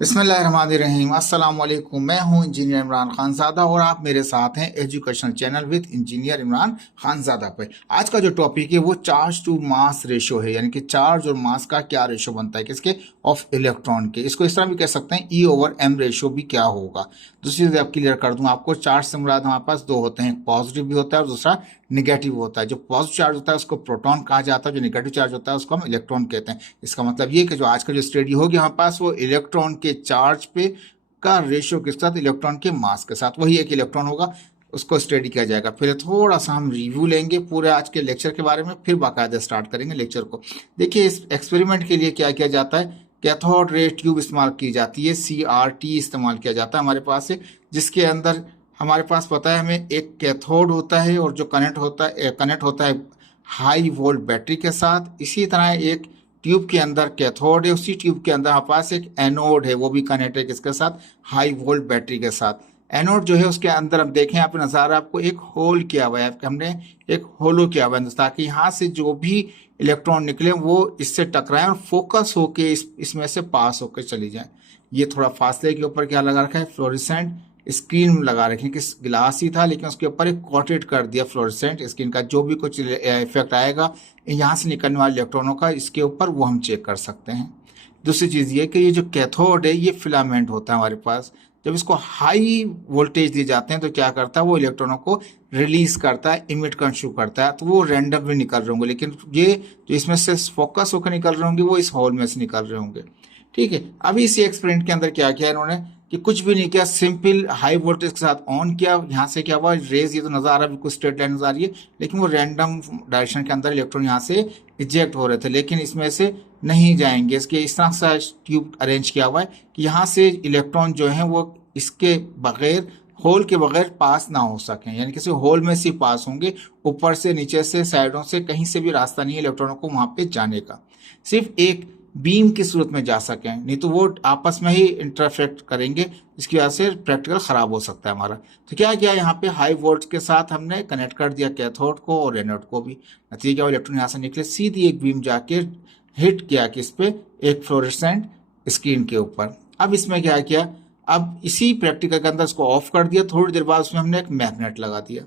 बिस्मिल्लाहिर्रहमानिर्रहीम। अस्सलाम वालेकुम। मैं हूं इंजीनियर इमरान खानज़ादा और आप मेरे साथ हैं educational channel with engineer Imran Khanzada पे। आज का जो टॉपिक है वो चार्ज टू मास रेशो है, यानी कि चार्ज और मास का क्या रेशो बनता है किसके, ऑफ इलेक्ट्रॉन के। इसको इस तरह भी कह सकते हैं E/m रेशो भी क्या होगा। दूसरी चीज़ आप क्लियर कर दूं आपको, चार्ज से मुराद हमारे पास दो होते हैं, एक पॉजिटिव भी होता है और दूसरा निगेटिव होता है। जो पॉजिटिव चार्ज होता है उसको प्रोटॉन कहा जाता है, जो निगेटिव चार्ज होता है उसको हम इलेक्ट्रॉन कहते हैं। इसका मतलब ये कि जो आज का जो स्टडी होगी हमारे पास वो इलेक्ट्रॉन के चार्ज पे का रेशियो के साथ इलेक्ट्रॉन के मास के साथ, वही एक इलेक्ट्रॉन होगा, उसको स्टडी किया जाएगा। फिर थोड़ा सा हम रिव्यू लेंगे पूरे आज के लेक्चर के बारे में, फिर बाकायदा स्टार्ट करेंगे लेक्चर को। देखिए, इस एक्सपेरिमेंट के लिए क्या किया जाता है, कैथोड रे ट्यूब इस्तेमाल की जाती है, CRT इस्तेमाल किया जाता है हमारे पास से, जिसके अंदर हमारे पास पता है हमें एक कैथोड होता है और जो कनेक्ट होता है हाई वोल्ट बैटरी के साथ। इसी तरह एक ट्यूब के अंदर कैथोड है, उसी ट्यूब के अंदर हमारे पास एक एनोड है, वो भी कनेक्ट है किसके साथ, हाई वोल्ट बैटरी के साथ। एनोड जो है उसके अंदर हम देखें यहाँ पे नज़ारा, आपको एक होल किया हुआ है, हमने एक होलो किया हुआ है ताकि यहाँ से जो भी इलेक्ट्रॉन निकले वो इससे टकराएं और फोकस होके इसमें से पास होकर चली जाए। ये थोड़ा फासले के ऊपर क्या लगा रखा है, फ्लोरेसेंट स्क्रीन लगा रखी है, कि गिलास ही था लेकिन उसके ऊपर एक कोटेड कर दिया फ्लोरेसेंट स्क्रीन का। जो भी कुछ इफेक्ट आएगा यहाँ से निकलने वाले इलेक्ट्रॉनों का इसके ऊपर, वो हम चेक कर सकते हैं। दूसरी चीज़ ये कि ये जो कैथोड है ये फिलामेंट होता है हमारे पास। जब इसको हाई वोल्टेज दिए जाते हैं तो क्या करता है, वो इलेक्ट्रॉनों को रिलीज करता है, इमिट करना शुरू करता है। तो वो रैंडम भी निकल रहे होंगे, लेकिन ये जो इसमें से फोकस होकर निकल रहे होंगे वो इस होल में से निकल रहे होंगे। ठीक है, अभी इसी एक्सपेरिमेंट के अंदर क्या किया इन्होंने कि कुछ भी नहीं किया, सिंपल हाई वोल्टेज के साथ ऑन किया। यहाँ से क्या हुआ, रेज ये तो नजर आ रहा है, बिल्कुल स्ट्रेट लाइन नजर आ रही है, लेकिन वो रैंडम डायरेक्शन के अंदर इलेक्ट्रॉन यहाँ से इजेक्ट हो रहे थे, लेकिन इसमें से नहीं जाएंगे। इसके इस तरह से ट्यूब अरेंज किया हुआ है कि यहाँ से इलेक्ट्रॉन जो है वो इसके बगैर, होल के बगैर पास ना हो सकें, यानी किसी होल में से पास होंगे, ऊपर से नीचे से साइडों से कहीं से भी रास्ता नहीं है इलेक्ट्रॉनों को वहां पे जाने का, सिर्फ एक बीम की सूरत में जा सकें, नहीं तो वो आपस में ही इंटरफेक्ट करेंगे, जिसकी वजह से प्रैक्टिकल खराब हो सकता है हमारा। तो क्या किया, यहाँ पे हाई वोल्ट के साथ हमने कनेक्ट कर दिया कैथोड को और एनोड को भी। नतीजा क्या, इलेक्ट्रॉन यहाँ से निकले, सीधी एक बीम जाके हिट किया किस पे, एक फ्लोरेसेंट स्क्रीन के ऊपर। अब इसमें क्या किया, अब इसी प्रैक्टिकल के अंदर इसको ऑफ कर दिया, थोड़ी देर बाद उसमें हमने एक मैग्नेट लगा दिया।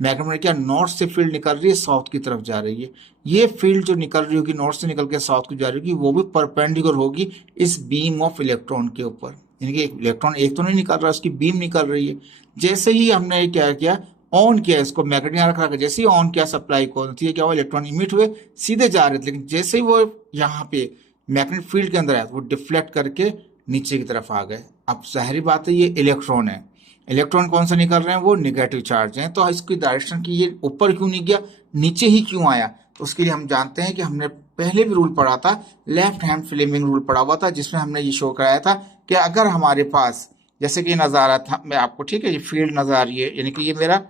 मैग्नेट में क्या, नॉर्थ से फील्ड निकल रही है, साउथ की तरफ जा रही है। ये फील्ड जो निकल रही होगी नॉर्थ से निकल के साउथ की जा रही होगी, वो भी परपेंडिकुलर होगी इस बीम ऑफ इलेक्ट्रॉन के ऊपर, यानी कि इलेक्ट्रॉन एक तो नहीं निकल रहा, उसकी बीम निकल रही है। जैसे ही हमने क्या किया, ऑन किया इसको, मैग्नेट यहाँ रख रखा, जैसे ही ऑन किया सप्लाई को, नतीजा क्या हुआ, इलेक्ट्रॉन इमिट हुए, सीधे जा रहे थे, लेकिन जैसे ही वो यहाँ पे मैग्नेट फील्ड के अंदर आया वो डिफ्लेक्ट करके नीचे की तरफ आ गए। अब जाहिर बात है ये इलेक्ट्रॉन है, इलेक्ट्रॉन कौन सा निकल रहे हैं, वो निगेटिव चार्ज हैं, तो इसकी डायरेक्शन की ये ऊपर क्यों नहीं गया, नीचे ही क्यों आया। तो उसके लिए हम जानते हैं कि हमने पहले भी रूल पढ़ा था, लेफ्ट हैंड फ्लेमिंग रूल पढ़ा हुआ था, जिसमें हमने ये शो कराया था कि अगर हमारे पास, जैसे कि नजर आ रहा था मैं आपको, ठीक है, ये फील्ड नजर आ रही है, यानी कि ये मेरा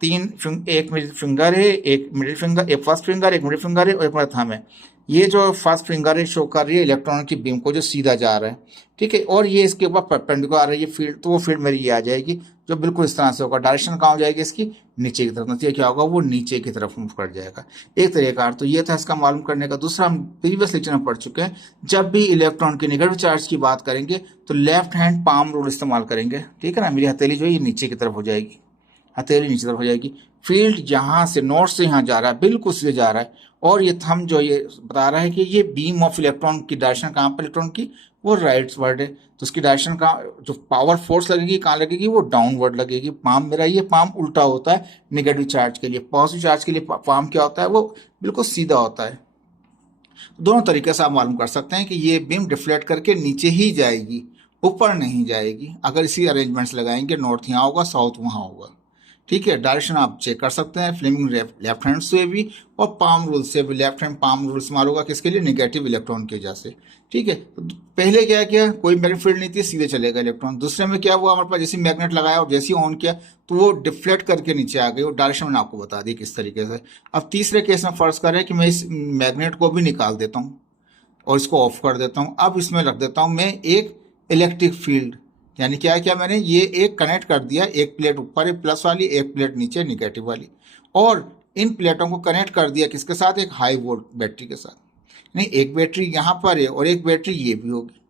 एक मिडिल फिंगर है, एक फर्स्ट फिंगर, एक मिडिल फिंगर है और एक मेरा थंब है। ये जो फर्स्ट फिंगर है शो कर रही है इलेक्ट्रॉन की बीम को जो सीधा जा रहा है, ठीक है, और ये इसके ऊपर परपेंडिकुलर आ रही है फील्ड, तो वो फील्ड मेरी ये आ जाएगी जो बिल्कुल इस तरह से होगा। डायरेक्शन कहाँ हो जाएगी इसकी, नीचे की तरफ। नतीजा क्या होगा, वो नीचे की तरफ मूव कर जाएगा। एक तरीका तो ये था इसका मालूम करने का। दूसरा, हम प्रीवियस लेक्चर में पढ़ चुके हैं, जब भी इलेक्ट्रॉन के नेगेटिव चार्ज की बात करेंगे तो लेफ्ट हैंड पाम रूल इस्तेमाल करेंगे, ठीक है ना। मेरी हथेली जो है ये नीचे की तरफ हो जाएगी, हथेली नीचे तरफ हो जाएगी, फील्ड यहाँ से नॉर्थ से यहाँ जा रहा है, बिल्कुल सीधे जा रहा है, और ये थंब जो ये बता रहा है कि ये बीम ऑफ इलेक्ट्रॉन की डायरेक्शन कहाँ पर इलेक्ट्रॉन की, वो राइट वर्ड है, तो उसकी डायरेक्शन का जो पावर फोर्स लगेगी कहाँ लगेगी, वो डाउनवर्ड लगेगी। पाम मेरा, ये पाम उल्टा होता है निगेटिव चार्ज के लिए, पॉजिटिव चार्ज के लिए पाम क्या होता है, वो बिल्कुल सीधा होता है। दोनों तरीके से आप मालूम कर सकते हैं कि ये बीम डिफ्लेक्ट करके नीचे ही जाएगी, ऊपर नहीं जाएगी। अगर इसी अरेंजमेंट्स लगाएंगे, नॉर्थ यहाँ होगा, साउथ वहाँ होगा, ठीक है। डायरेक्शन आप चेक कर सकते हैं फ्लेमिंग लेफ्ट हैंड से भी और पाम रूल से भी। लेफ्ट हैंड पाम रूल इस्तेमाल होगा किसके लिए, नेगेटिव इलेक्ट्रॉन की वजह से, ठीक है। तो पहले क्या किया, कोई मैग्नेट फील्ड नहीं थी, सीधे चलेगा इलेक्ट्रॉन। दूसरे में क्या हुआ, हमारे पास जैसे मैग्नेट लगाया और जैसे ही ऑन किया तो वो डिफ्लेक्ट करके नीचे आ गई, और डायरेक्शन मैंने आपको बता दी किस तरीके से। अब तीसरे केस में फर्ज करें कि मैं इस मैग्नेट को भी निकाल देता हूँ और इसको ऑफ कर देता हूँ। अब इसमें रख देता हूँ मैं एक इलेक्ट्रिक फील्ड, यानी क्या किया मैंने, ये एक कनेक्ट कर दिया, एक प्लेट ऊपर है प्लस वाली, एक प्लेट नीचे निगेटिव वाली, और इन प्लेटों को कनेक्ट कर दिया किसके साथ, एक हाई वोल्ट बैटरी के साथ। नहीं, एक बैटरी यहाँ पर है और एक बैटरी ये भी होगी,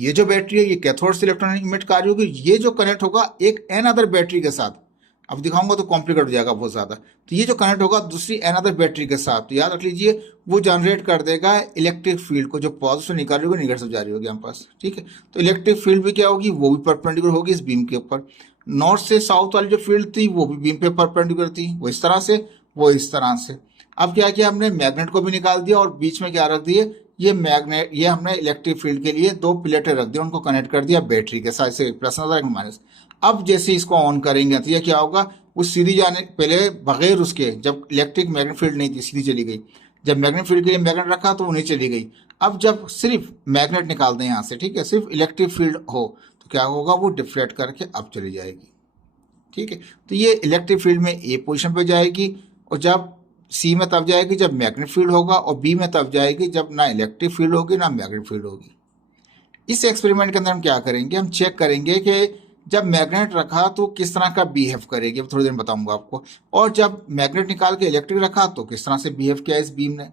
ये जो बैटरी है ये कैथोड से इलेक्ट्रॉन इमिट कर रही होगी, ये जो कनेक्ट होगा एक एन अदर बैटरी के साथ, अब दिखाऊंगा तो कॉम्प्लिकेट हो जाएगा बहुत ज़्यादा, तो ये जो कनेक्ट होगा दूसरी एन अदर बैटरी के साथ, तो याद रख लीजिए वो जनरेट कर देगा इलेक्ट्रिक फील्ड को, जो पॉजिटिव से निकाल रही होगी निगेटिव जा रही होगी हमारे पास, ठीक है। तो इलेक्ट्रिक फील्ड भी क्या होगी, वो भी परपेंडिकुलर होगी इस बीम के ऊपर। नॉर्थ से साउथ वाली जो फील्ड थी वो भी बीम पे परपेंडिकुलर थी, वो इस तरह से, वो इस तरह से। अब क्या किया हमने, मैग्नेट को भी निकाल दिया और बीच में क्या रख दिए, ये मैग्नेट, ये हमने इलेक्ट्रिक फील्ड के लिए दो प्लेटें रख दी, उनको कनेक्ट कर दिया बैटरी के साथ, से प्लस नजर माइनस। अब जैसे इसको ऑन करेंगे तो ये क्या होगा, वो सीधी जाने पहले बगैर उसके, जब इलेक्ट्रिक मैग्नेट फील्ड नहीं थी सीधी चली गई, जब मैग्नेट फील्ड के लिए मैग्नेट रखा तो वो नहीं चली गई। अब जब सिर्फ मैग्नेट निकाल दें यहाँ से, ठीक है, सिर्फ इलेक्ट्रिक फील्ड हो तो क्या होगा, वो डिफ्लेक्ट करके अब चली जाएगी, ठीक है। तो ये इलेक्ट्रिक फील्ड में ए पोजिशन पे जाएगी, और जब सी में तब जाएगी जब मैग्नेट फील्ड होगा, और बी में तब जाएगी जब ना इलेक्ट्रिक फील्ड होगी ना मैग्नेट फील्ड होगी। इस एक्सपेरिमेंट के अंदर हम क्या करेंगे, हम चेक करेंगे कि जब मैग्नेट रखा तो किस तरह का बिहेव करेगी, अब थोड़ी देर में बताऊंगा आपको, और जब मैग्नेट निकाल के इलेक्ट्रिक रखा तो किस तरह से बिहेव किया इस बीम ने।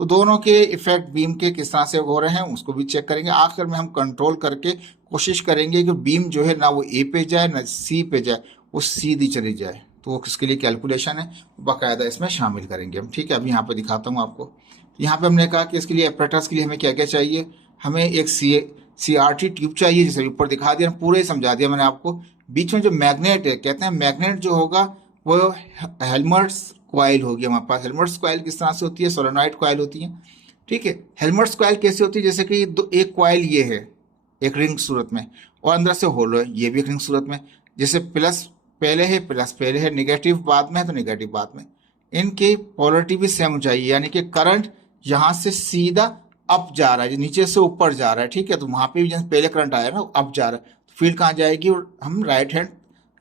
तो दोनों के इफेक्ट बीम के किस तरह से हो रहे हैं उसको भी चेक करेंगे। आखिर में हम कंट्रोल करके कोशिश करेंगे कि बीम जो है ना वो ए पे जाए ना सी पे जाए, वो सीधी चली जाए। तो वो किसके लिए कैलकुलेशन है, बाकायदा इसमें शामिल करेंगे हम, ठीक है। अभी यहाँ पे दिखाता हूँ आपको। यहाँ पे हमने कहा कि इसके लिए अपरेटस के लिए हमें क्या क्या चाहिए, हमें एक CRT ट्यूब चाहिए, जैसे ऊपर दिखा दिया, पूरे समझा दिया मैंने आपको। बीच में जो मैग्नेट है, कहते हैं मैग्नेट जो होगा वो हेल्मर्ट्स कॉइल होगी हमारे पास। हेल्मर्ट्स कॉइल किस तरह से होती है, सोलेनॉइड कॉइल होती है, ठीक है। हेल्मर्ट्स कॉइल कैसे होती है, जैसे कि एक कॉइल ये है एक रिंग सूरत में, और अंदर से होलो है, ये भी एक रिंग सूरत में, जैसे प्लस पहले है, प्लस पहले है, निगेटिव बाद में है तो निगेटिव बाद में। इनकी पोलरिटी भी सेम चाहिए, यानी कि करंट यहाँ से सीधा अप जा रहा है, नीचे से ऊपर जा रहा है, ठीक है। तो वहां पे भी जैसे पहले करंट आया ना अप जा रहा है, तो फील्ड कहाँ जाएगी, हम राइट हैंड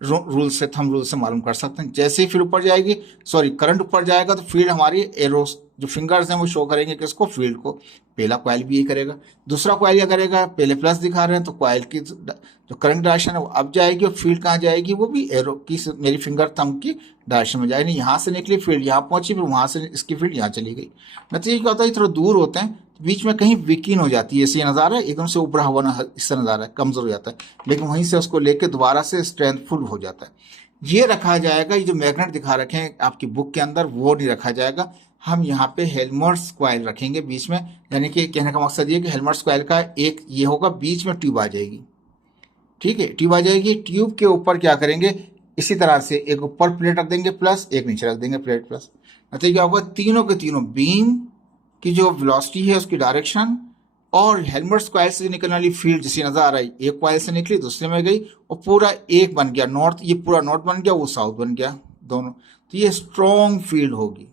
रूल से, थंब रूल से मालूम कर सकते हैं। जैसे ही फील्ड ऊपर जाएगी, सॉरी करंट ऊपर जाएगा, तो फील्ड हमारी एरोस जो फिंगर्स हैं वो शो करेंगे किसको, फील्ड को। पहला कॉइल भी यही करेगा, दूसरा कॉइल क्या करेगा, पहले प्लस दिखा रहे हैं तो कॉइल की जो करंट डायरेक्शन है वो अब जाएगी, और फील्ड कहाँ जाएगी, वो भी एरो की मेरी फिंगर थंब की डायरेक्शन में जाएगी। यहाँ से निकली फील्ड यहाँ पहुंची, फिर वहां से इसकी फील्ड यहाँ चली गई। नतीजा क्या होता है, थोड़ा दूर होते हैं, बीच में कहीं विकीन हो जाती है, ऐसे नज़ारा है, एकदम से उभरा हुआ ना इससे नज़ारा है, कमजोर हो जाता है, लेकिन वहीं से उसको लेके दोबारा से स्ट्रेंथफुल हो जाता है। ये रखा जाएगा, ये जो मैग्नेट दिखा रखे हैं आपकी बुक के अंदर वो नहीं रखा जाएगा, हम यहाँ पे हेल्मर्ट्स कॉइल रखेंगे बीच में। यानी कि कहने का मकसद ये कि हेल्मर्ट्स कॉइल का एक ये होगा, बीच में ट्यूब आ जाएगी, ठीक है, ट्यूब आ जाएगी। ट्यूब के ऊपर क्या करेंगे, इसी तरह से एक ऊपर प्लेट रख देंगे प्लस, एक नीचे रख देंगे प्लेट प्लस। मतलब क्या होगा, तीनों के तीनों बीम की जो वेलोसिटी है उसकी डायरेक्शन और हेल्मर्ट्स कॉइल से निकलने वाली फील्ड जैसी नजर आ रही है, एक कॉइल से निकली दूसरे में गई और पूरा एक बन गया नॉर्थ, ये पूरा नॉर्थ बन गया, वो साउथ बन गया दोनों। तो ये स्ट्रॉन्ग फील्ड होगी।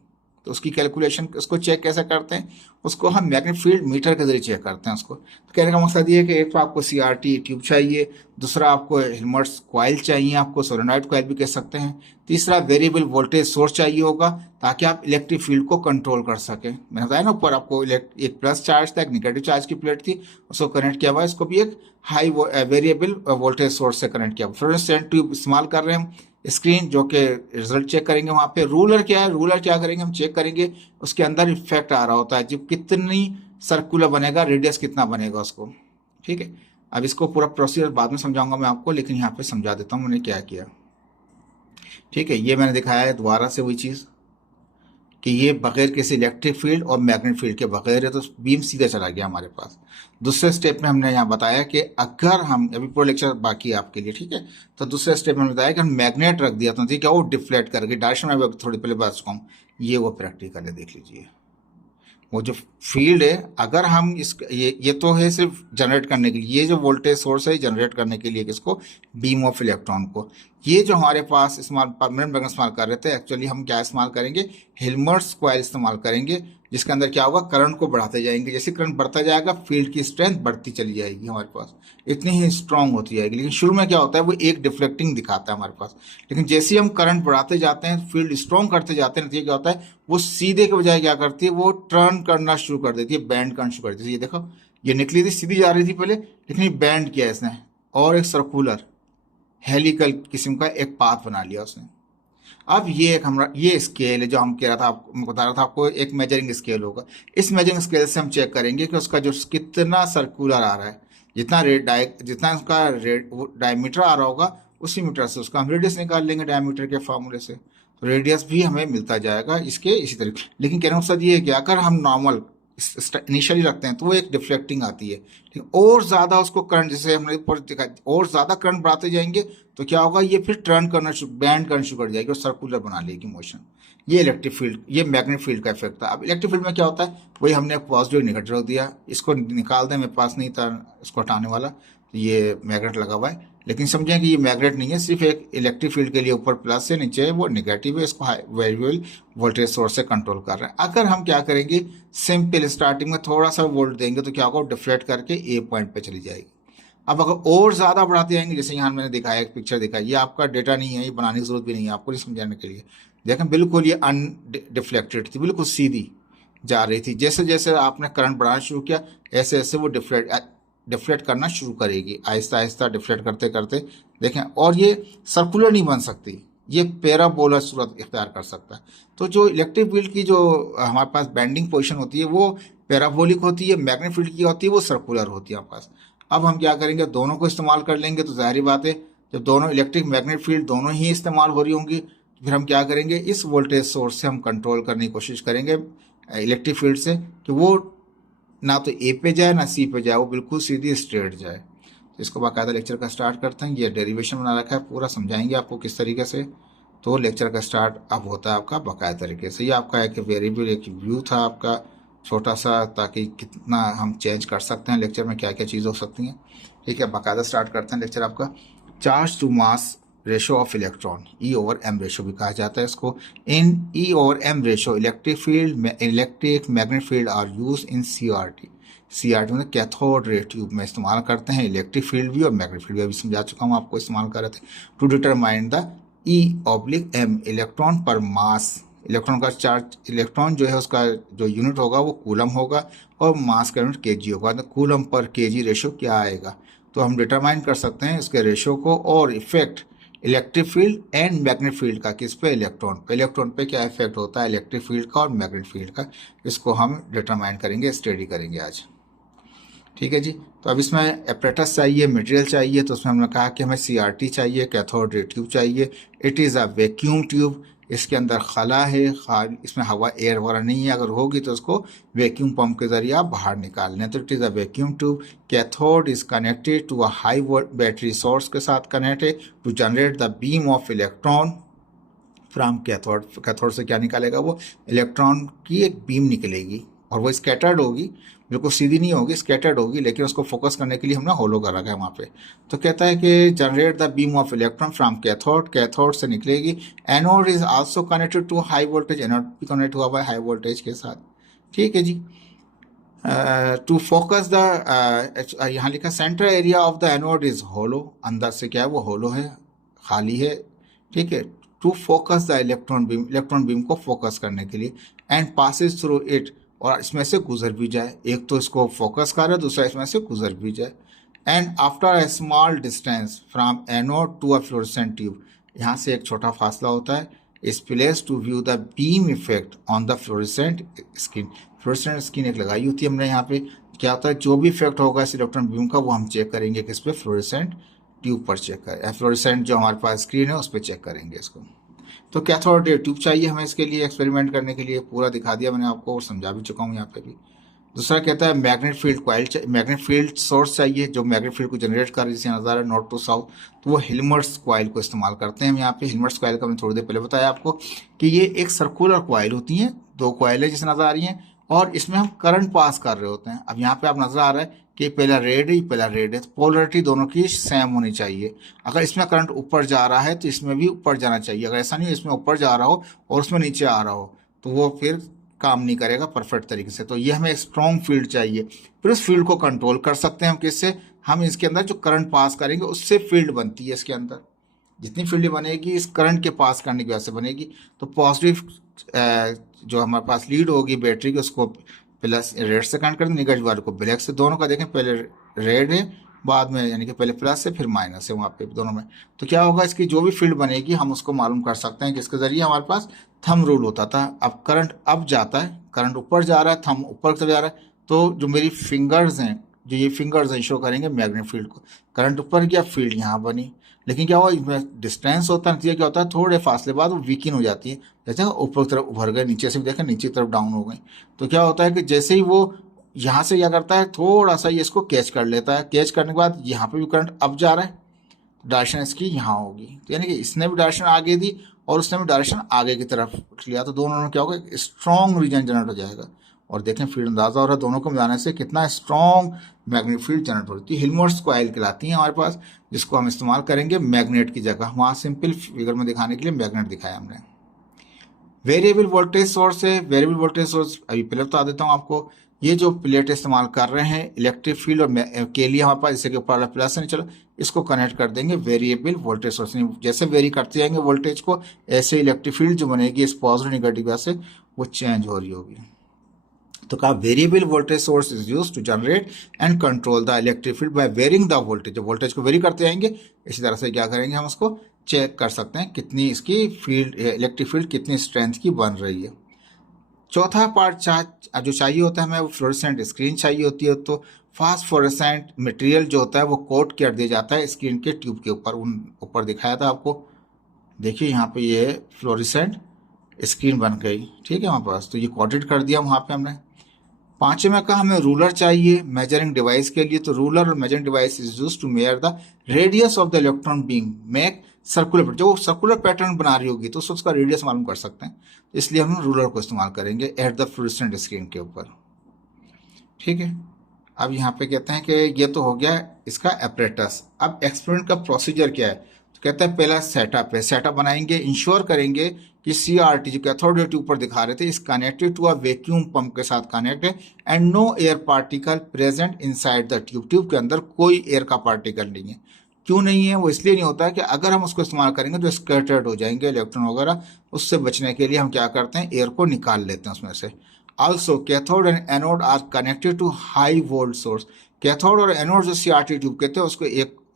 तो उसकी कैलकुलेशन, उसको चेक कैसे करते हैं, उसको हम मैग्नेटिक फील्ड मीटर के जरिए चेक करते हैं उसको। तो कहने का मकसद ये है कि एक तो आपको CRT ट्यूब चाहिए, दूसरा आपको हेल्मर्ट्स कॉइल चाहिए, आपको सोलेनॉइड कॉइल भी कह सकते हैं, तीसरा वेरिएबल वोल्टेज सोर्स चाहिए होगा ताकि आप इलेक्ट्रिक फील्ड को कंट्रोल कर सकें। मैंने बताया ना ऊपर आपको एक प्लस चार्ज था, एक निगेटिव चार्ज की प्लेट थी, उसको कनेक्ट किया हुआ है, इसको भी एक हाई वेरिएबल वोल्टेज सोर्स से कनेक्ट किया हुआ। फ्लोरेसेंट ट्यूब इस्तेमाल कर रहे हैं हम, स्क्रीन जो कि रिजल्ट चेक करेंगे वहाँ पे। रूलर क्या है, रूलर क्या करेंगे हम चेक करेंगे उसके अंदर इफेक्ट आ रहा होता है, जब कितनी सर्कुलर बनेगा, रेडियस कितना बनेगा उसको, ठीक है। अब इसको पूरा प्रोसीजर बाद में समझाऊंगा मैं आपको, लेकिन यहाँ पे समझा देता हूँ मैंने क्या किया, ठीक है। ये मैंने दिखाया है दोबारा से वही चीज़ कि ये बगैर किसी इलेक्ट्रिक फील्ड और मैग्नेट फील्ड के बगैर है, तो बीम सीधा चला गया हमारे पास। दूसरे स्टेप में हमने यहाँ बताया कि अगर हम, अभी पूरा लेक्चर बाकी है आपके लिए, ठीक है, तो दूसरे स्टेप में हमने बताया कि हम मैग्नेट रख दिया तो ठीक है, वो डिफ्लेक्ट करके डायरेक्शन में थोड़ी पहले बात चुका हूँ, ये वो प्रैक्टिकल है, देख लीजिए। वो जो फील्ड है, अगर हम इस ये तो है सिर्फ जनरेट करने के लिए, ये जो वोल्टेज सोर्स है जनरेट करने के लिए किसको, बीम ऑफ इलेक्ट्रॉन को। ये जो हमारे पास इस्तेमाल परमानेंट मैग्नेट इस्तेमाल कर रहे थे, एक्चुअली हम क्या इस्तेमाल करेंगे, हेल्मर्ट्स कॉइल इस्तेमाल करेंगे, जिसके अंदर क्या होगा, करंट को बढ़ाते जाएंगे। जैसे करंट बढ़ता जाएगा फील्ड की स्ट्रेंथ बढ़ती चली जाएगी हमारे पास, इतनी ही स्ट्रांग होती जाएगी। लेकिन शुरू में क्या होता है, वो एक डिफ्लेक्टिंग दिखाता है हमारे पास, लेकिन जैसे ही हम करंट बढ़ाते जाते हैं, फील्ड स्ट्रॉन्ग करते जाते हैं, क्या होता है, वो सीधे के बजाय क्या करती है, वो टर्न करना शुरू कर देती है, बैंड करना शुरू कर देती है। ये देखो, ये निकली थी सीधी जा रही थी पहले, लेकिन ये बैंड किया इसने और एक सर्कुलर हेलिकल किस्म का एक पाथ बना लिया उसने। अब ये एक हमारा ये स्केल है जो हम कह रहा था, आपको बता रहा था आपको, एक मेजरिंग स्केल होगा। इस मेजरिंग स्केल से हम चेक करेंगे कि उसका जो कितना सर्कुलर आ रहा है, जितना जितना उसका डायमीटर आ रहा होगा उसी मीटर से उसका हम रेडियस निकाल लेंगे डायमीटर के फार्मूले से। तो रेडियस भी हमें मिलता जाएगा इसके इसी तरीके। लेकिन कहने का मकसद ये है कि अगर हम नॉर्मल इनिशियली रखते हैं तो वो एक डिफ्लेक्टिंग आती है, ठीक है। और ज़्यादा उसको करंट, जैसे हमने ऊपर देखा, और ज़्यादा करंट बढ़ाते जाएंगे तो क्या होगा, ये फिर टर्न करना बैंड करना शुरू कर जाएगी और सर्कुलर बना लेगी मोशन। ये इलेक्ट्रिक फील्ड, ये मैग्नेटिक फील्ड का इफेक्ट था। अब इलेक्ट्रिक फील्ड में क्या होता है, वही हमने पॉजिटिव नेगेटिव रख दिया, इसको निकाल दें, मेरे पास नहीं था इसको हटाने वाला, ये मैग्नेट लगा हुआ है। लेकिन समझें कि ये मैग्नेट नहीं है, सिर्फ एक इलेक्ट्रिक फील्ड के लिए ऊपर प्लस है, नीचे वो नेगेटिव है, इसको वेरिएबल वोल्टेज सोर्स से कंट्रोल कर रहे हैं। अगर हम क्या करेंगे, सिंपल स्टार्टिंग में थोड़ा सा वोल्ट देंगे तो क्या होगा, डिफ्लेक्ट करके ए पॉइंट पे चली जाएगी। अब अगर और ज़्यादा बढ़ाते जाएंगे, जैसे यहाँ मैंने दिखाया, एक पिक्चर दिखाया, ये आपका डेटा नहीं है, ये बनाने की जरूरत भी नहीं है आपको, नहीं समझाने के लिए। देखें बिल्कुल ये अनडिफ्लेक्टेड थी, बिल्कुल सीधी जा रही थी। जैसे जैसे आपने करंट बढ़ाना शुरू किया, ऐसे ऐसे वो डिफ्लेक्ट करना शुरू करेगी, आहिस्ता आहिस्ता डिफ्लेक्ट करते करते। देखें, और ये सर्कुलर नहीं बन सकती, ये पैराबोला सूरत इख्तियार कर सकता है। तो जो इलेक्ट्रिक फील्ड की जो हमारे पास बैंडिंग पोजीशन होती है वो पैराबोलिक होती है, मैग्नेटिक फील्ड की होती है वो सर्कुलर होती है हमारे पास। अब हम क्या करेंगे, दोनों को इस्तेमाल कर लेंगे। तो जाहिर बात है, जब दोनों इलेक्ट्रिक मैग्नेटिक फील्ड दोनों ही इस्तेमाल हो रही होंगी, तो फिर हम क्या करेंगे, इस वोल्टेज सोर्स से हम कंट्रोल करने की कोशिश करेंगे इलेक्ट्रिक फील्ड से, कि वो ना तो ए पे जाए ना सी पे जाए, वो बिल्कुल सीधी स्ट्रेट जाए। तो इसको बाकायदा लेक्चर का स्टार्ट करते हैं। ये डेरिवेशन बना रखा है, पूरा समझाएंगे आपको किस तरीके से। तो लेक्चर का स्टार्ट अब होता है आपका बाकायदा तरीके से। ये आपका एक वेरिएबल, एक व्यू था आपका छोटा सा, ताकि कितना हम चेंज कर सकते हैं लेक्चर में, क्या क्या चीज़ हो सकती हैं। ठीक है, बाकायदा स्टार्ट करते हैं लेक्चर आपका। Charge to mass ratio of electron, e over m ratio भी कहा जाता है इसको। In e over m ratio electric magnetic field are use in CRT. CRT मतलब कैथोड रे ट्यूब में इस्तेमाल करते हैं, इलेक्ट्रिक फील्ड भी और मैग्नेटिक फील्ड भी। अभी समझा चुका हूँ आपको, इस्तेमाल कर रहे थे to determine the e oblique m electron पर मास। इलेक्ट्रॉन का चार्ज, इलेक्ट्रॉन जो है उसका जो यूनिट होगा वो कूलम होगा, और मास का यूनिट केजी होगा। तो कूलम पर केजी रेशो क्या आएगा, तो हम डिटरमाइन कर सकते हैं इसके रेशो को। और effect electric field and magnetic field का किस पे, इलेक्ट्रॉन पे क्या इफेक्ट होता है इलेक्ट्रिक फील्ड का और मैग्नेटिक फील्ड का, इसको हम डिटरमाइन करेंगे, स्टडी करेंगे आज। ठीक है जी। तो अब इसमें एपरेटस चाहिए, मटेरियल चाहिए। तो उसमें हमने कहा कि हमें सीआरटी चाहिए, कैथोड रे ट्यूब चाहिए। It is a vacuum tube, इसके अंदर खला है, इसमें हवा एयर वगैरह नहीं है, अगर होगी तो उसको वैक्यूम पंप के जरिए आप बाहर निकाल लें। तो it is a vacuum tube. Cathode is connected to a high battery source के साथ कनेक्ट है to generate the beam of electron from cathode. Cathode से क्या निकालेगा, वो इलेक्ट्रॉन की एक बीम निकलेगी, और वो स्कैटर्ड होगी, बिल्कुल सीधी नहीं होगी, स्कैटर्ड होगी, लेकिन उसको फोकस करने के लिए हमने होलो कर रखा है वहाँ पे। तो कहता है कि generate the beam of electron from cathode, cathode से निकलेगी। Anode is also connected to high voltage, anode भी कनेक्ट हुआ हुआ है हाई वोल्टेज के साथ। ठीक है जी। टू फोकस द, यहाँ लिखा centre area of the anode is hollow, अंदर से क्या है वो होलो है, खाली है। ठीक है। To focus the electron beam को फोकस करने के लिए। एंड पासिस थ्रू इट, और इसमें से गुजर भी जाए, एक तो इसको फोकस कर रहा है, दूसरा इसमें से गुजर भी जाए। And after a small distance from anode to a fluorescent tube, यहाँ से एक छोटा फासला होता है, is place to view the beam effect on the fluorescent skin. Fluorescent skin एक लगाई होती है हमने यहाँ पे। क्या होता है, जो भी इफेक्ट होगा इस इलेक्ट्रॉन बीम का वो हम चेक करेंगे किस पे, फ्लोरेसेंट ट्यूब पर चेक करें, फ्लोरेसेंट जो हमारे पास स्क्रीन है उस पर चेक करेंगे इसको। तो कैथोड रे ट्यूब चाहिए हमें इसके लिए, एक्सपेरिमेंट करने के लिए। पूरा दिखा दिया मैंने आपको और समझा भी चुका हूँ यहाँ पे भी। दूसरा कहता है magnetic field coil, magnetic field source चाहिए जो मैग्नेटिक फील्ड को जनरेट कर, जैसे नज़र है नॉर्थ टू साउथ। तो वो हिल्मर्स कॉइल को इस्तेमाल करते हैं हम यहाँ पे। हिल्मर्स कॉइल का मैंने थोड़ी देर पहले बताया आपको कि ये एक सर्कुलर कॉइल होती है, दो कॉइलें जैसे नज़र आ रही हैं, और इसमें हम करंट पास कर रहे होते हैं। अब यहाँ पे आप नज़र आ रहा है कि पहला रेड है, तो पोलरिटी दोनों की सेम होनी चाहिए। अगर इसमें करंट ऊपर जा रहा है तो इसमें भी ऊपर जाना चाहिए। अगर ऐसा नहीं, इसमें ऊपर जा रहा हो और उसमें नीचे आ रहा हो, तो वो फिर काम नहीं करेगा परफेक्ट तरीके से। तो ये हमें एक स्ट्रॉन्ग फील्ड चाहिए। फिर उस फील्ड को कंट्रोल कर सकते हैं हम किससे, हम इसके अंदर जो करंट पास करेंगे उससे फील्ड बनती है। इसके अंदर जितनी फील्ड बनेगी इस करंट के पास करने की वजह से बनेगी। तो पॉजिटिव जो हमारे पास लीड होगी बैटरी की, उसको प्लस रेड से कनेक्ट कर दें, निगेटिव वाले को ब्लैक से। दोनों का देखें, पहले रेड है, बाद में यानी कि पहले प्लस है फिर माइनस है वहाँ पे दोनों में। तो क्या होगा, इसकी जो भी फील्ड बनेगी हम उसको मालूम कर सकते हैं किसके जरिए, हमारे पास थंब रूल होता था। अब करंट अब जाता है, करंट ऊपर जा रहा है, थंब ऊपर चला जा रहा है, तो जो मेरी फिंगर्स हैं जो ये फिंगर्स हैं शो करेंगे मैग्नेटिक फील्ड को। करंट ऊपर गया, फील्ड यहाँ बनी, लेकिन क्या हुआ इसमें डिस्टेंस होता है, नतीजा क्या होता है थोड़े फासले बाद वो वीकिन हो जाती है। जैसे ऊपर की तरफ उभर गए, नीचे से भी देखें नीचे की तरफ डाउन हो गई, तो क्या होता है कि जैसे ही वो यहाँ से क्या करता है थोड़ा सा ये इसको कैच कर लेता है, कैच करने के बाद यहाँ पे भी करंट अब जा रहा है, डायरेक्शन इसकी यहाँ होगी, तो यानी कि इसने भी डायरेक्शन आगे दी और उसने भी डायरेक्शन आगे की तरफ लिया, तो दोनों में क्या होगा स्ट्रॉन्ग रीजन जनरेट हो जाएगा। और देखें फील्ड अंदाजा हो रहा है दोनों को मिलाने से कितना स्ट्रॉन्ग मैग्नेटिक फील्ड जनरेट होती है। हिल्मोर्ट्स कॉइल कहलाती है हमारे पास, जिसको हम इस्तेमाल करेंगे मैग्नेट की जगह। वहाँ सिंपल फिगर में दिखाने के लिए मैग्नेट दिखाया हमने। वेरिएबल वोल्टेज सोर्स है, वेरिएबल वोल्टेज सोर्स अभी पहले बता देता हूँ आपको। ये जो प्लेट इस्तेमाल कर रहे हैं इलेक्ट्रिक फील्ड और के लिए हमारे पास जैसे कि ऊपर वाला प्लस नहीं चला, इसको कनेक्ट कर देंगे वेरिएबल वोल्टेज सोर्स। जैसे वेरी करते जाएंगे वोल्टेज को, ऐसे इलेक्ट्रिक फील्ड जो बनेगी इस पॉजिटिव नेगेटिव वजह से वो चेंज हो रही होगी। तो कहा variable voltage source is used to generate and control the electric field by varying the voltage. जब वोल्टेज को वेरी करते जाएंगे इसी तरह से क्या करेंगे हम उसको चेक कर सकते हैं कितनी इसकी फील्ड इलेक्ट्रिक फील्ड कितनी स्ट्रेंथ की बन रही है। चौथा पार्ट जो चाहिए होता है हमें वो फ्लोरेसेंट स्क्रीन चाहिए होती है। तो फास्फोरेसेंट मटेरियल जो होता है वो कोट कर दिया जाता है स्क्रीन के ट्यूब के ऊपर। ऊपर दिखाया था आपको, देखिए यहाँ पे ये फ्लोरेसेंट स्क्रीन बन गई, ठीक है हमारे पास, तो ये कोटेड कर दिया वहाँ पे हमने। पांचवें में कहा हमें रूलर चाहिए मेजरिंग डिवाइस के लिए। तो रूलर और measuring device is used to measure the radius of the electron beam make circular. जो सर्कुलर पैटर्न बना रही होगी तो उसका रेडियस मालूम कर सकते हैं, इसलिए हम रूलर को इस्तेमाल करेंगे एट द फ्लोरेसेंट स्क्रीन के ऊपर, ठीक है। अब यहाँ पे कहते हैं कि ये तो हो गया इसका एपरेटस। अब एक्सपेरिमेंट का प्रोसीजर क्या है, तो कहते हैं पहला सेटअप है। सेटअप बनाएंगे, इंश्योर करेंगे कि CRT जो कैथोड रे ट्यूब ऊपर दिखा रहे थे is connected to a vacuum pump के साथ कनेक्ट है and no air particle present inside the tube. Tube के अंदर कोई एयर का पार्टिकल नहीं है। क्यों नहीं है, वो इसलिए नहीं होता है कि अगर हम उसको इस्तेमाल करेंगे तो स्कैटर्ड हो जाएंगे इलेक्ट्रॉन वगैरह, उससे बचने के लिए हम क्या करते हैं एयर को निकाल लेते हैं उसमें से। Also cathode and anode are connected to high volt source. Cathode और एनोड जो CRT ट्यूब कहते हैं उसको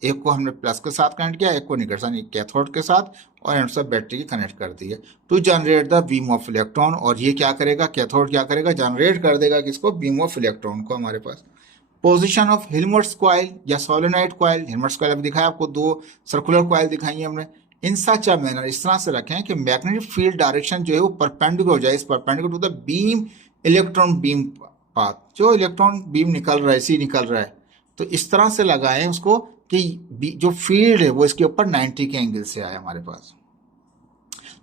एक को हमने प्लस के साथ कनेक्ट किया, एक को निगेटिव कैथोड के साथ, और एनोड से बैटरी की कनेक्ट कर दी है to generate the beam of electron. और ये क्या करेगा, कैथोड क्या करेगा, जनरेट कर देगा किसको, बीम ऑफ इलेक्ट्रॉन को हमारे पास। पोजीशन ऑफ हिल्मोर्ट्स कॉइल या सोलेनॉइड कॉइल। हिल्मोर्ट्स कॉइल अभी दिखाया आपको, दो सर्कुलर कॉइल दिखाई है हमने। इन सच अ मैनर, इस तरह से रखें कि मैग्नेटिक फील्ड डायरेक्शन जो है वो परपेंडिकुलर हो जाए, is perpendicular to the beam electron beam path. जो इलेक्ट्रॉन बीम निकल रहा है सी निकल रहा है, तो इस तरह से लगाएं उसको कि जो फील्ड है वो इसके ऊपर 90 के एंगल से आए हमारे पास।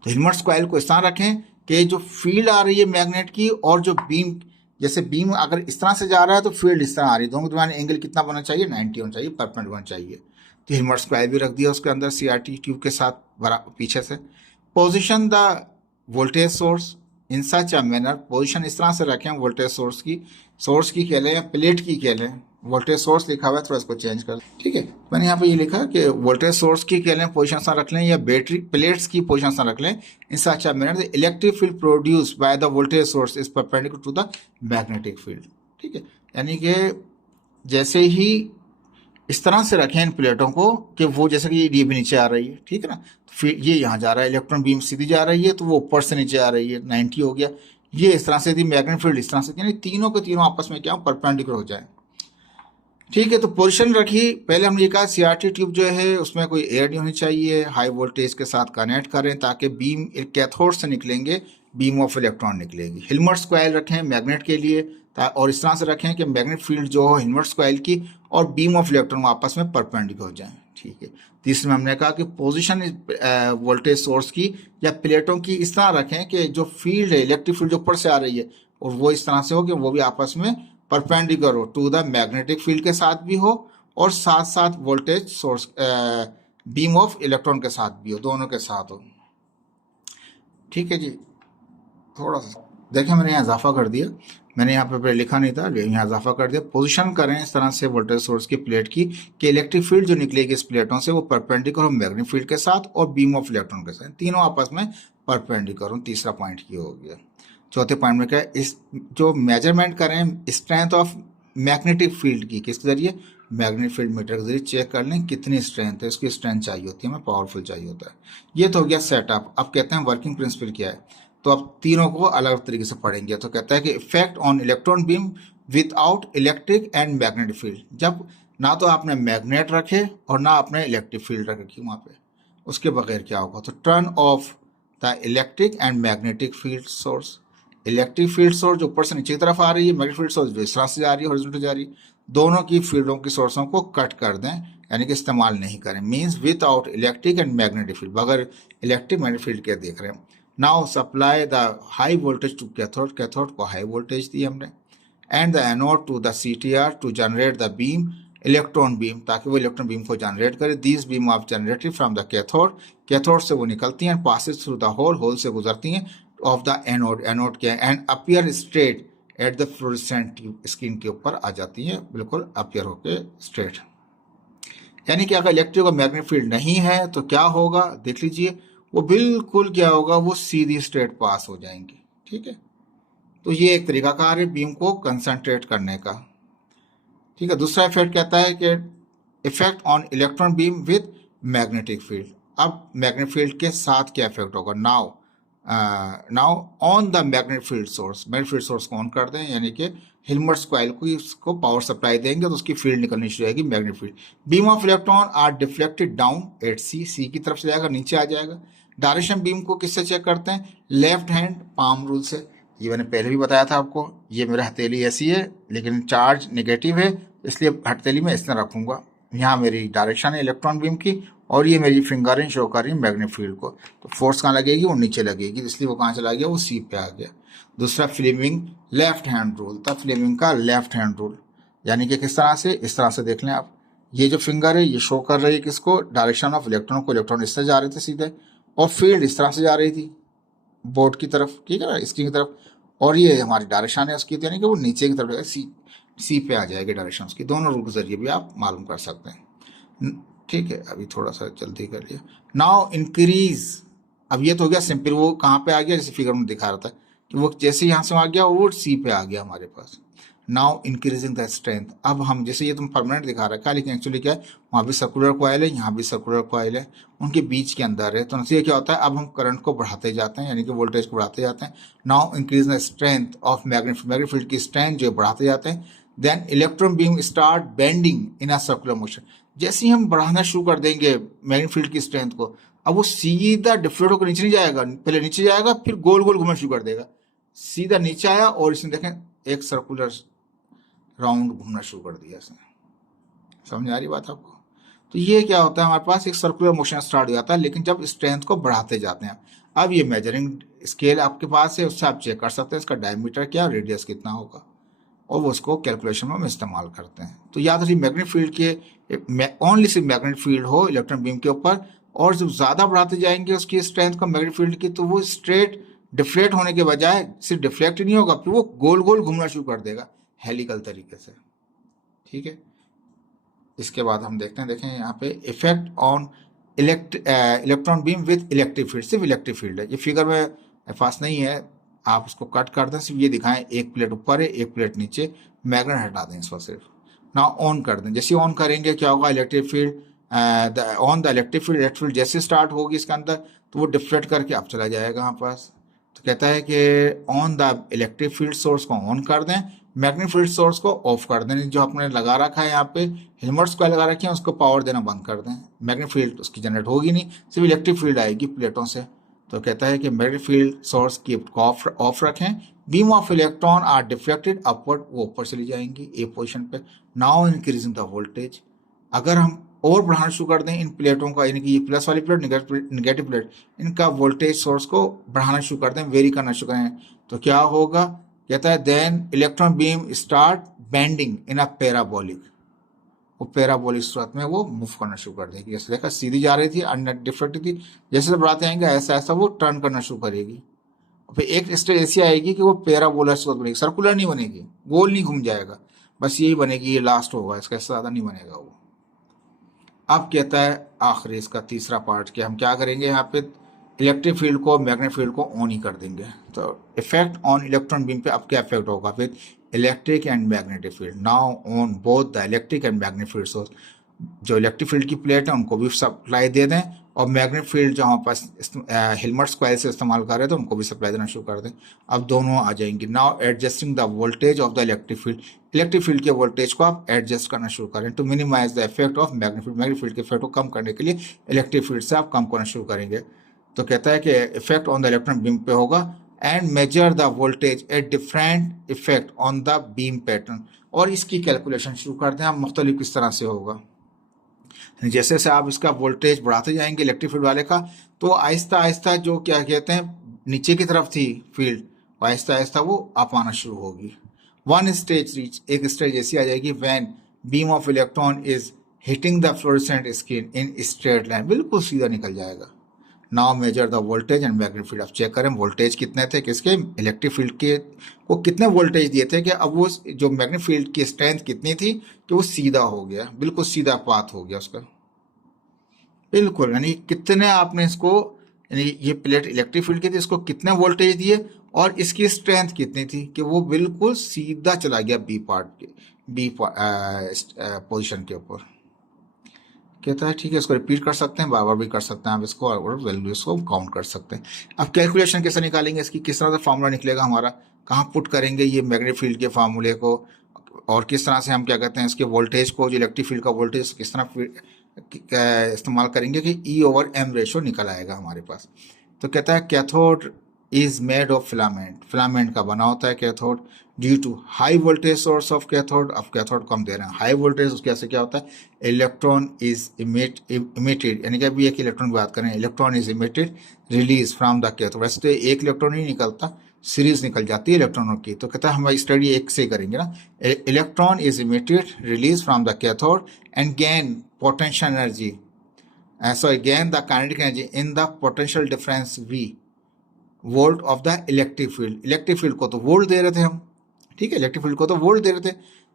तो हिल्मोर्ट्स कॉइल को इस तरह रखें कि जो फील्ड आ रही है मैग्नेट की और जो बीम, जैसे बीम अगर इस तरह से जा रहा है तो फील्ड इस तरह आ रही है, दोनों के दरमियान एंगल कितना बनना चाहिए, 90 होना चाहिए, परपेंडिकुलर होना चाहिए। तो हिल्मोर्ट्स कॉइल भी रख दिया उसके अंदर CRT ट्यूब के साथ पीछे से। Position the voltage source in such a manner, position इस तरह से रखें वोल्टेज सोर्स की कह लें या प्लेट की कह लें। वोल्टेज सोर्स लिखा हुआ है, थोड़ा इसको चेंज कर, ठीक है। मैंने यहाँ पे ये लिखा कि वोल्टेज सोर्स की कह लें पोजिशन सा रख लें या बैटरी प्लेट्स की पोजिशन सा रख लें। In such a manner the electric field produce by the voltage source is perpendicular to the magnetic field, ठीक है। यानी कि जैसे ही इस तरह से रखें इन प्लेटों को कि वो जैसे कि ये भी नीचे आ रही है, ठीक है ना, फिर ये यहाँ जा रहा है, इलेक्ट्रॉन बीम सीधी जा रही है तो वो ऊपर से नीचे आ रही है, 90 हो गया। ये इस तरह से थी मैग्नेटिक फील्ड इस तरह से, यानी तीनों के तीनों आपस में क्या परपेंडिकुलर हो जाए, ठीक है। तो पोजीशन रखी, पहले हमने ये कहा CRT ट्यूब जो है उसमें कोई एयर नहीं होनी चाहिए, हाई वोल्टेज के साथ कनेक्ट करें ताकि बीम कैथोड से निकलेंगे, बीम ऑफ इलेक्ट्रॉन निकलेगी। हिल्मोर्ट्स कॉइल रखें मैग्नेट के लिए, और इस तरह से रखें कि मैग्नेट फील्ड जो हो हिल्मोर्ट्स कॉइल की और बीम ऑफ इलेक्ट्रॉन आपस में परपेंडिकुलर हो जाए, ठीक है। तीसरे में हमने कहा कि पोजीशन वोल्टेज सोर्स की या प्लेटों की इस तरह रखें कि जो फील्ड है इलेक्ट्रिक फील्ड जो ऊपर से आ रही है और वो इस तरह से हो कि वो भी आपस में परपेंडिकुलर हो टू द मैग्नेटिक फील्ड के साथ भी हो और साथ साथ voltage source beam of electron के साथ भी हो, दोनों के साथ हो, ठीक है जी। थोड़ा सा देखें मैंने यहाँ इजाफा कर दिया, मैंने यहाँ पे लिखा नहीं था, यहाँ इजाफा कर दिया। पोजीशन करें इस तरह से वोल्टेज सोर्स की प्लेट की कि इलेक्ट्रिक फील्ड जो निकलेगी इस प्लेटों से वो परपेंडिकुलर हो मैग्नेटिक फील्ड के साथ और बीम ऑफ इलेक्ट्रॉन के साथ, तीनों आपस में परपेंडिकुलर हो। तीसरा पॉइंट ये हो गया। चौथे पॉइंट में क्या है, इस जो मेजरमेंट करें स्ट्रेंथ ऑफ मैग्नेटिक फील्ड की, किसके जरिए, मैग्नेटिक फील्ड मीटर के जरिए चेक कर लें कितनी स्ट्रेंथ है, उसकी स्ट्रेंथ चाहिए होती है, हमें पावरफुल चाहिए होता है। ये तो हो गया सेटअप। अब कहते हैं वर्किंग प्रिंसिपल क्या है, तो अब तीनों को अलग तरीके से पढ़ेंगे। तो कहता है कि effect on electron beam without electric and magnetic field, जब ना तो आपने मैग्नेट रखे और ना आपने इलेक्ट्रिक फील्ड रखी वहाँ पे, उसके बगैर क्या होगा? तो turn off the electric and magnetic field source. Electric field source जो ऊपर से नीचे की तरफ आ रही है, मैग्नेटिक फील्ड सोर्स जो इस तरह से जा रही है, हॉरिजॉन्टल जा रही है, दोनों की फील्डों की सोर्सों को कट कर दें, यानी कि इस्तेमाल नहीं करें। Means without electric and magnetic field, बगैर इलेक्ट्रिक मैग्नेटिक फील्ड के देख रहे हैं। Now supply the high voltage to cathode, cathode को हाई वोल्टेज दी हमने, and the anode to the CTR to generate the beam, electron beam, ताकि वो इलेक्ट्रॉन बीम को जनरेट करे। These beam of generated from the cathode, cathode से वो निकलती हैं, passes through the hole, hole से गुजरती हैं, ऑफ द एनोड, एनोड के, and appear straight at the fluorescent tube, screen के ऊपर आ जाती हैं, बिल्कुल अपियर होके स्ट्रेट। यानी कि अगर इलेक्ट्रिक और मैग्नेटिक फील्ड नहीं है तो क्या होगा, देख लीजिए, वो बिल्कुल क्या होगा, वो सीधी स्ट्रेट पास हो जाएंगी। ठीक है, तो ये एक तरीकाकार है बीम को कंसंट्रेट करने का। ठीक है, दूसरा इफेक्ट कहता है कि effect on electron beam with magnetic field. अब मैग्नेटिक फील्ड के साथ क्या इफेक्ट होगा? Now on the magnetic field source, magnetic field source को ऑन कर दें, यानी कि हिल्बर्ट कॉइल को इसको पावर सप्लाई देंगे तो उसकी फील्ड निकलनी शुरू होगी, magnetic field. Beam of electron are deflected down at C, C की तरफ से जाएगा, नीचे आ जाएगा। डायरेक्शन बीम को किससे चेक करते हैं? लेफ्ट हैंड पाम रूल से। ये मैंने पहले भी बताया था आपको, ये मेरा हथेली ऐसी है लेकिन चार्ज नेगेटिव है, इसलिए हथेली में इस तरह रखूंगा। यहाँ मेरी डायरेक्शन है इलेक्ट्रॉन बीम की, और ये मेरी फिंगरिंग शो कर रही है मैग्नेटिक फील्ड को। तो फोर्स कहाँ लगेगी? वो नीचे लगेगी, इसलिए वो कहाँ चला गया? वो सी पे आ गया। दूसरा फ्लेमिंग लेफ्ट हैंड रूल था, फ्लेमिंग का लेफ्ट हैंड रूल, यानी कि किस तरह से? इस तरह से देख लें आप, ये जो फिंगर है ये शो कर रही है किसको? डायरेक्शन ऑफ इलेक्ट्रॉन को। इलेक्ट्रॉन इस तरह जा रहे थे सीधे, और फील्ड इस तरह से जा रही थी बोर्ड की तरफ, ठीक है ना, स्क्रीन की तरफ, और ये हमारी डायरेक्शन है उसकी, यानी कि वो नीचे की तरफ सी पे आ जाएगी डायरेक्शन उसकी। दोनों रूल के जरिए भी आप मालूम कर सकते हैं। ठीक है, अभी थोड़ा सा जल्दी कर लिया। नाउ इंक्रीज, अब ये तो हो गया सिंपल, वो कहाँ पे आ गया? जैसे फिगर में दिखा रहा था कि वो जैसे यहाँ से आ गया वो सी पे आ गया हमारे पास। नाउ इंक्रीजिंग द स्ट्रेंथ, अब हम जैसे ये तुम परमानेंट दिखा रखा है, लेकिन एक्चुअली क्या है, वहाँ भी सर्कुलर कॉइल है, यहाँ भी सर्कुलर कॉइल है, उनके बीच के अंदर है। तो नतीजा क्या होता है? अब हम करंट को बढ़ाते जाते हैं, यानी कि वोल्टेज को बढ़ाते जाते हैं। Now increase the strength of magnetic field की स्ट्रेंथ जो बढ़ाते जाते हैं। Then electron beam start bending in a circular motion, जैसे ही हम बढ़ाना शुरू कर देंगे मैग्नेटिक फील्ड की स्ट्रेंथ को, अब वो सीधा डिफ्लेक्ट होकर नीचे नहीं जाएगा, पहले नीचे जाएगा फिर गोल गोल घूमना शुरू कर देगा। सीधा नीचे आया और इसने देखें एक सर्कुलर राउंड घूमना शुरू कर दिया इसने। समझ आ रही बात आपको? तो ये क्या होता है, हमारे पास एक सर्कुलर मोशन स्टार्ट हो जाता है, लेकिन जब स्ट्रेंथ को बढ़ाते जाते हैं। अब ये मेजरिंग स्केल आपके पास है, उससे आप चेक कर सकते हैं इसका डायमीटर क्या, रेडियस कितना होगा, और वो उसको कैलकुलेशन में हम इस्तेमाल करते हैं। तो याद रखिए मैग्नेटिक फील्ड के ओनली सिर्फ मैग्नेटिक फील्ड हो इलेक्ट्रॉन बीम के ऊपर, और जब ज़्यादा बढ़ाते जाएंगे उसकी स्ट्रेंथ को मैग्नेटिक फील्ड की, तो वो स्ट्रेट डिफ्लेक्ट होने के बजाय सिर्फ डिफ्लेक्ट ही नहीं होगा, फिर वो गोल गोल घूमना शुरू कर देगा हेलिकल तरीके से। ठीक है, इसके बाद हम देखते हैं, देखें यहाँ पे effect on electron beam with electric field, सिर्फ इलेक्ट्रिक फील्ड है, ये फिगर में पास नहीं है, आप उसको कट कर दें, सिर्फ ये दिखाएं एक प्लेट ऊपर है एक प्लेट नीचे, मैग्नेट हटा दें इसको सिर्फ। ना ऑन कर दें, जैसे ऑन करेंगे क्या होगा, electric field on the electric field जैसे स्टार्ट होगी इसके अंदर, तो वो डिफ्लेक्ट करके अब चला जाएगा हमारे पास। तो कहता है कि on the electric field source को ऑन कर दें, मैग्नेटिक फील्ड सोर्स को ऑफ कर दें, जो आपने लगा रखा है यहाँ पे हिल्बर्ट कॉइल लगा रखी है उसको पावर देना बंद कर दें, मैग्नेटिक फील्ड उसकी जनरेट होगी नहीं, सिर्फ इलेक्ट्रिक फील्ड आएगी प्लेटों से। तो कहता है कि मैग्नेटिक फील्ड सोर्स की ऑफ रखें, beam of electron are deflected upward, वो ऊपर चली जाएंगी ए पोजिशन पे। नाउ इंक्रीजिंग द वोल्टेज, अगर हम और बढ़ाना शुरू कर दें इन प्लेटों का, यानी कि ये प्लस वाली प्लेट निगेटिव प्लेट, इनका वोल्टेज सोर्स को बढ़ाना शुरू कर दें, वेरी करना शुरू करें, तो क्या होगा? कहता है then electron beam start bending in a parabolic, वो पैराबोलिक सूरत में वो मूव करना शुरू कर देगी। जैसे देखा सीधी जा रही थी डिफ्लेक्ट थी, जैसे बढ़ाते आएंगे ऐसा ऐसा वो टर्न करना शुरू करेगी, फिर एक स्टेज ऐसी आएगी कि वो पैराबोलर सूरत बनेगी, सर्कुलर नहीं बनेगी, गोल नहीं घूम जाएगा, बस यही बनेगी, ये लास्ट होगा, इसका ज़्यादा नहीं बनेगा वो। अब कहता है आखिरी इसका तीसरा पार्ट कि हम क्या करेंगे, यहाँ पे इलेक्ट्रिक फील्ड को मैग्नेटिक फील्ड को ऑन ही कर देंगे। तो इफेक्ट ऑन इलेक्ट्रॉन बीम पे अब क्या इफेक्ट होगा with electric and magnetic field, now on both the electric and magnetic field source, जो इलेक्ट्रिक फील्ड की प्लेट है उनको भी सप्लाई दे दें और मैग्नेटिक फील्ड जो हमारे पास हिल्मर्ट्स कॉइल से इस्तेमाल कर रहे थे उनको भी सप्लाई देना शुरू कर दें। अब दोनों आ जाएंगे। Now adjusting the voltage of the electric field के वोल्टेज को आप एडजस्ट करना शुरू करें to minimise the effect of magnetic field के इफेक्ट को कम करने के लिए इलेक्ट्रिक फील्ड से आप कम करना शुरू करेंगे। तो कहता है कि effect on the electron beam पे होगा and major the voltage at different effect on the beam pattern. और इसकी कैलकुलेशन शुरू कर दें आप मुख्तलिफ किस तरह से होगा। जैसे जैसे आप इसका वोल्टेज बढ़ाते जाएंगे इलेक्ट्रिक फील्ड वाले का, तो आहिस्ता आहिस्ता जो क्या कहते हैं नीचे की तरफ थी फील्ड, आहिस्ता आहिस्ता वो अप आना शुरू होगी। वन स्टेज रीच, एक स्टेज ऐसी आ जाएगी when beam of electron is hitting the fluorescent screen in straight line, बिल्कुल सीधा निकल जाएगा। Now measure the voltage and magnetic field. अब चेक करें वोल्टेज कितने थे किसके, इलेक्ट्रिक फील्ड के को कितने वोल्टेज दिए थे कि अब वो जो मैग्नेटिक फील्ड की स्ट्रेंथ कितनी थी कि वो सीधा हो गया, बिल्कुल सीधा पाथ हो गया उसका, बिल्कुल। यानी कितने आपने इसको, यानी ये प्लेट इलेक्ट्रिक फील्ड की थी, इसको कितने वोल्टेज दिए और इसकी स्ट्रेंथ कितनी थी कि वो बिल्कुल सीधा चला गया बी पार्ट के बी पोजिशन के ऊपर। कहता है ठीक है, इसको रिपीट कर सकते हैं, बार बार भी कर सकते हैं आप इसको, और वैल्यू इसको काउंट कर सकते हैं। अब कैलकुलेशन कैसे निकालेंगे इसकी, किस तरह से फार्मूला निकलेगा हमारा, कहाँ पुट करेंगे ये मैग्नेटिक फील्ड के फार्मूले को, और किस तरह से हम क्या कहते हैं इसके वोल्टेज को, जो इलेक्ट्रिक फील्ड का वोल्टेज किस तरह इस्तेमाल करेंगे कि E/M रेशो निकल आएगा हमारे पास। तो कहता है cathode is made of filament का बना होता है cathode due to high voltage source of cathode. अब कैथोड को हम दे रहे हैं हाई वोल्टेज, उसके ऐसे क्या होता है, इलेक्ट्रॉन इज इमिटेड, यानी कि अभी एक इलेक्ट्रॉन की बात करें, electron is emitted release from the cathode. वैसे तो एक इलेक्ट्रॉन ही निकलता, सीरीज निकल जाती है इलेक्ट्रॉनों की। तो कहता है हम स्टडी एक से करेंगे ना, electron is emitted release from the cathode and gain potential energy, gain the kinetic energy in the potential difference V volt of the electric field. Electric field को तो वोल्ट दे रहे थे हम, ठीक है, इलेक्ट्रिक फील्ड को तो वोल्ट दे रहे थे,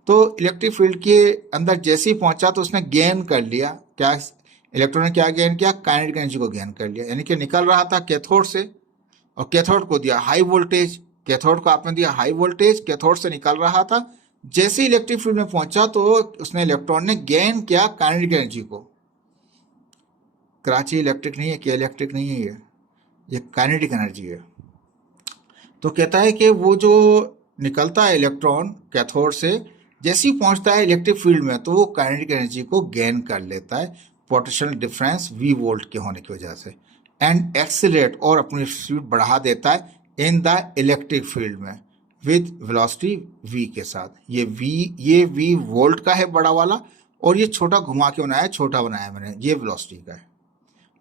तो इलेक्ट्रिक फील्ड के अंदर जैसे ही पहुंचा तो उसने गेन कर लिया, क्या इलेक्ट्रॉन ने क्या गेन किया, काइनेटिक एनर्जी को गेन कर लिया। यानी कि निकल रहा था कैथोड से और कैथोड को दिया हाई वोल्टेज, कैथोड को आपने दिया हाई वोल्टेज, कैथोड से निकल रहा था, जैसे ही इलेक्ट्रिक फील्ड में पहुंचा तो उसने इलेक्ट्रॉन ने गेन किया काइनेटिक एनर्जी को। कराची इलेक्ट्रिक नहीं है, क्या इलेक्ट्रिक नहीं है, ये काइनेटिक एनर्जी है। तो कहता है कि वो जो निकलता है इलेक्ट्रॉन कैथोड से, जैसे ही पहुंचता है इलेक्ट्रिक फील्ड में तो वो काइनेटिक एनर्जी को गेन कर लेता है पोटेंशियल डिफरेंस V वोल्ट के होने की वजह से, एंड एक्सीलरेट और अपनी स्पीड बढ़ा देता है इन द इलेक्ट्रिक फील्ड में विद वेलोसिटी V के साथ। ये V वोल्ट का है बड़ा वाला, और ये छोटा घुमा के बनाया, छोटा बनाया मैंने, ये वेलोसिटी का है।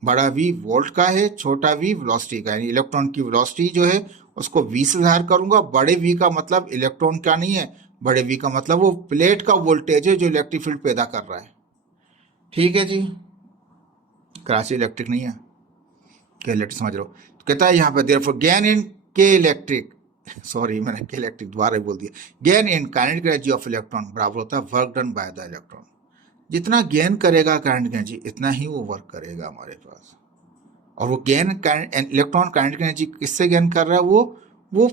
बड़ा V वोल्ट का है, छोटा V वेलोसिटी का है। यानी इलेक्ट्रॉन की वेलोसिटी जो है उसको V से ज़ाहिर करूंगा। बड़े V का मतलब इलेक्ट्रॉन का नहीं है, बड़े V का मतलब वो प्लेट का वोल्टेज है जो इलेक्ट्रिक फील्ड पैदा कर रहा है। ठीक है जी, कराची इलेक्ट्रिक नहीं है, के इलेक्ट्रिक समझ लो। तो कहता है यहाँ पे देयरफॉर गेन इन के इलेक्ट्रिक, सॉरी मैंने के इलेक्ट्रिक दोबारा बोल दिया, gain in kinetic energy of electron बराबर होता है work done by the electron. जितना गेन करेगा काइनेटिक एनर्जी इतना ही वो वर्क करेगा हमारे पास। और वो गेन इलेक्ट्रॉन काइनेटिक एनर्जी किससे गेन कर रहा है, वो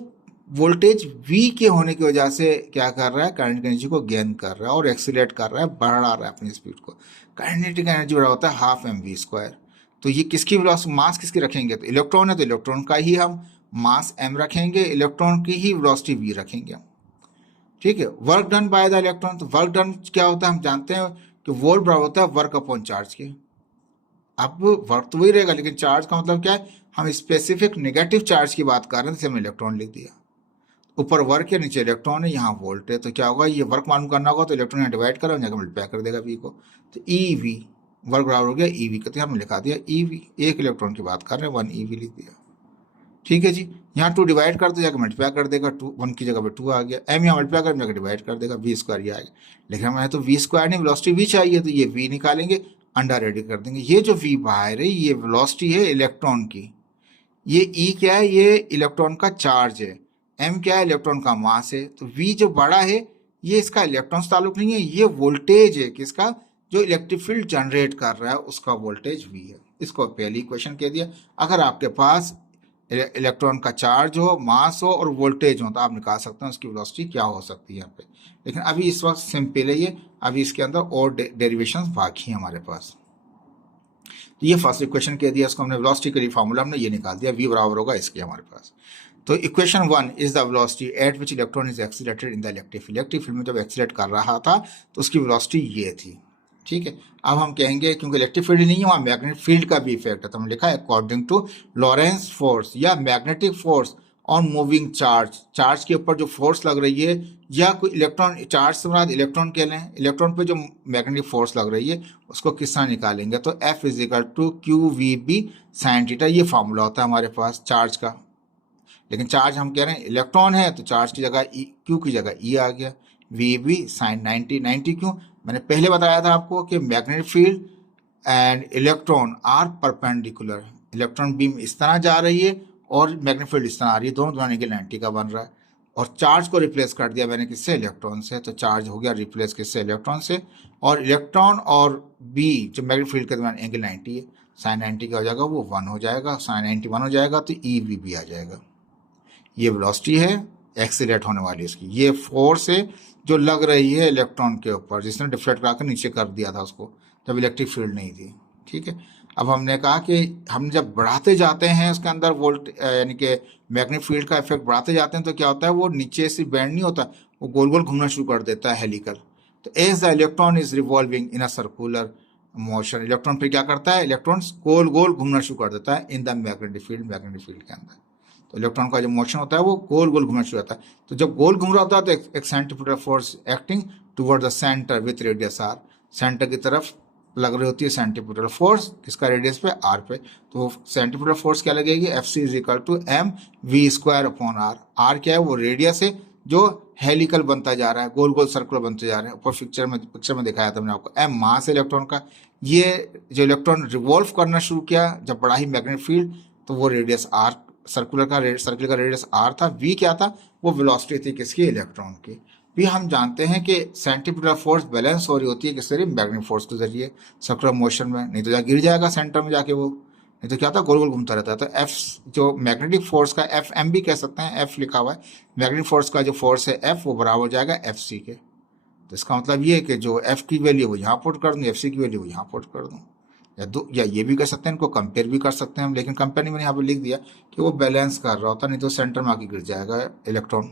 वोल्टेज V के होने की वजह से क्या कर रहा है, काइनेटिक एनर्जी को गेन कर रहा है और एक्सीलरेट कर रहा है, बढ़ा रहा है अपनी स्पीड को। काइनेटिक एनर्जी बड़ा होता है हाफ mv²। तो ये किसकी वेलोसिटी, मास किसकी रखेंगे, तो इलेक्ट्रॉन है तो इलेक्ट्रॉन का ही हम मास m रखेंगे, इलेक्ट्रॉन की ही वेलोसिटी V रखेंगे। ठीक है, work done by the electron, तो वर्क डन क्या होता है हम जानते हैं कि वोल्ट बराबर होता है वर्क अपॉन चार्ज के। अब वर्क तो वही रहेगा, लेकिन चार्ज का मतलब क्या है, हम स्पेसिफिक नेगेटिव चार्ज की बात कर रहे हैं, जैसे हमने इलेक्ट्रॉन लिख दिया, ऊपर वर्क है नीचे इलेक्ट्रॉन है, यहाँ वोल्ट है। तो क्या होगा, ये वर्क मालूम करना होगा तो इलेक्ट्रॉन यहाँ डिवाइड करो, जाकर मल्टीप्लाई कर देगा V को, तो EV वर्क बराबर हो गया EV का, तो हमने लिखा दिया EV, एक इलेक्ट्रॉन की बात कर रहे हैं, 1 EV लिख दिया। ठीक है जी, यहाँ 2 डिवाइड कर दो, जाकर मल्टीप्लाई कर देगा, 1 की जगह पे 2 आ गया, m यहाँ मल्टीप्लाई कर जाकर डिवाइड कर देगा, V² ये आएगा। लेकिन हमें तो V² नहीं, वेलोसिटी V चाहिए, तो ये V निकालेंगे, अंडर रेडी कर देंगे। ये जो V बाहर है ये वेलोसिटी है इलेक्ट्रॉन की, ये E क्या है, ये इलेक्ट्रॉन का चार्ज है, M क्या है, इलेक्ट्रॉन का मास है। तो V जो बड़ा है ये इसका इलेक्ट्रॉन से ताल्लुक नहीं है, ये वोल्टेज है किसका, जो इलेक्ट्रिक फील्ड जनरेट कर रहा है उसका वोल्टेज V है। इसको पहली इक्वेशन कह दिया। अगर आपके पास इलेक्ट्रॉन का चार्ज हो, मास हो और वोल्टेज हो तो आप निकाल सकते हैं उसकी वेलोसिटी क्या हो सकती है यहाँ पे। लेकिन अभी इस वक्त सिंपल है ये, अभी इसके अंदर और डेरिवेशंस बाकी हैं हमारे पास। तो ये फर्स्ट इक्वेशन कह दिया, इसको हमने वेलोसिटी के लिए फार्मूला हमने ये निकाल दिया, v बराबर होगा इसके हमारे पास। तो equation 1 is the velocity at which electron is accelerated in the electric field. Electric field में जब एक्सीलरेट कर रहा था तो उसकी वेलोसिटी ये थी, ठीक है। अब हम कहेंगे क्योंकि इलेक्ट्रिक फील्ड नहीं है, वहाँ मैग्नेटिक फील्ड का भी इफेक्ट है, तो हमने लिखा है अकॉर्डिंग टू लॉरेंस फोर्स या magnetic force on moving charge, charge के ऊपर जो फोर्स लग रही है, या कोई इलेक्ट्रॉन, चार्ज से मुराद इलेक्ट्रॉन कह लें, इलेक्ट्रॉन पे जो मैग्नेटिक फोर्स लग रही है उसको किस तरह निकालेंगे, तो F is equal to q v B sine theta, ये फार्मूला होता है हमारे पास चार्ज का। लेकिन चार्ज हम कह रहे हैं इलेक्ट्रॉन है, तो चार्ज की जगह क्यू की जगह ई आ गया, वी बी साइन 90 क्यों, मैंने पहले बताया था आपको कि magnetic field and electron are perpendicular, electron beam इस तरह जा रही है और मैग्नेटिक फील्ड इस तरह आ रही है, दोनों दोनों एंगल 90 का बन रहा है। और चार्ज को रिप्लेस कर दिया मैंने किससे, इलेक्ट्रॉन से, तो चार्ज हो गया रिप्लेस किससे, इलेक्ट्रॉन से। और इलेक्ट्रॉन और बी जो मैग्नेटिक फील्ड के दरमियान एंगल 90 है, साइन 90 का हो जाएगा वो 1 हो जाएगा, साइन 90 1 हो जाएगा, तो ई वी भी आ जाएगा। ये वेलोसिटी है एक्सीलरेट होने वाली इसकी, ये फोर्स है जो लग रही है इलेक्ट्रॉन के ऊपर, जिसने डिफ्लेक्ट कराकर नीचे कर दिया था उसको जब इलेक्ट्रिक फील्ड नहीं थी, ठीक है। अब हमने कहा कि हम जब बढ़ाते जाते हैं उसके अंदर वोल्ट यानी कि मैग्नेटिक फील्ड का इफेक्ट बढ़ाते जाते हैं, तो क्या होता है वो नीचे से बैंड नहीं होता, वो गोल गोल घूमना शुरू कर देता है हेलिकल। तो as the electron is revolving in a circular motion, electron फिर क्या करता है, इलेक्ट्रॉन गोल गोल घूमना शुरू कर देता है in the magnetic field, magnetic field के अंदर। तो इलेक्ट्रॉन का जो मोशन होता है वो गोल गोल घूमना शुरू होता है, तो जब गोल घूम रहा होता है तो एक centrifugal force acting toward the centre with radius r, centre की तरफ लग रही होती है सेंट्रीफ्यूगल फोर्स, किसका रेडियस पे, आर पे। तो सेंट्रीफ्यूगल फोर्स क्या लगेगी, F c is equal to m v square upon r. R क्या है, वो रेडियस है जो हेलिकल बनता जा रहा है, गोल गोल सर्कुलर बनते जा रहे हैं। ऊपर पिक्चर में दिखाया था मैंने आपको, एम मास है इलेक्ट्रॉन का, ये जो इलेक्ट्रॉन रिवॉल्व करना शुरू किया जब बढ़ा ही मैग्नेटिक फील्ड, तो वो रेडियस आर, सर्कुलर का रेडियस आर था, वी क्या था, वो वेलोसिटी थी किसकी, इलेक्ट्रॉन की। भी हम जानते हैं कि सेंट्रीफ्यूगल फोर्स बैलेंस हो रही होती है किस जरिए, मैग्नेटिक फोर्स के जरिए सर्कुलर मोशन में, नहीं तो गिर जाएगा सेंटर में जाके वो, नहीं तो क्या था, गोल गोल घूमता रहता है। तो एफ जो मैग्नेटिक फोर्स का, एफ एम भी कह सकते हैं, एफ लिखा हुआ है, मैग्नेटिक फोर्स का जो फोर्स है एफ, वो बराबर हो जाएगा एफ सी के। तो इसका मतलब ये है कि जो एफ की वैल्यू वो यहाँ पुट कर दूँ, एफ सी की वैल्यू वो यहाँ पुट कर दूँ, या ये भी कर सकते हैं, इनको कंपेयर भी कर सकते हैं हम, लेकिन कंपेयर नहीं, मैंने यहाँ पे लिख दिया कि वो बैलेंस कर रहा होता, नहीं तो सेंटर में आके गिर जाएगा इलेक्ट्रॉन,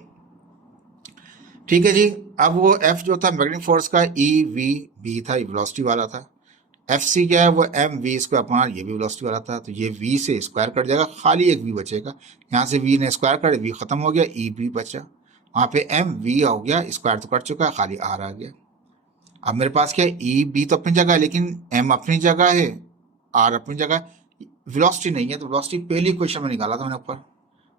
ठीक है जी। अब वो एफ जो था मैग्नेटिक फोर्स का, ई वी बी था, ये वेलोसिटी वाला था। एफ सी क्या है, वो एम वी स्क्वायर अपॉन, ये भी वेलोसिटी वाला था, तो ये वी से स्क्वायर कट जाएगा, खाली एक वी बचेगा, यहाँ से वी ने स्क्वायर कर, वी खत्म हो गया, ई बी बचा, वहाँ पे एम वी हो गया, स्क्वायर तो कट चुका है, खाली आर आ गया। अब मेरे पास क्या है, ई बी तो अपनी जगह है, लेकिन एम अपनी जगह है, आर अपनी जगह, वेलोसिटी नहीं है, तो वेलोसिटी पहली क्वेश्चन में निकाला था मैंने ऊपर,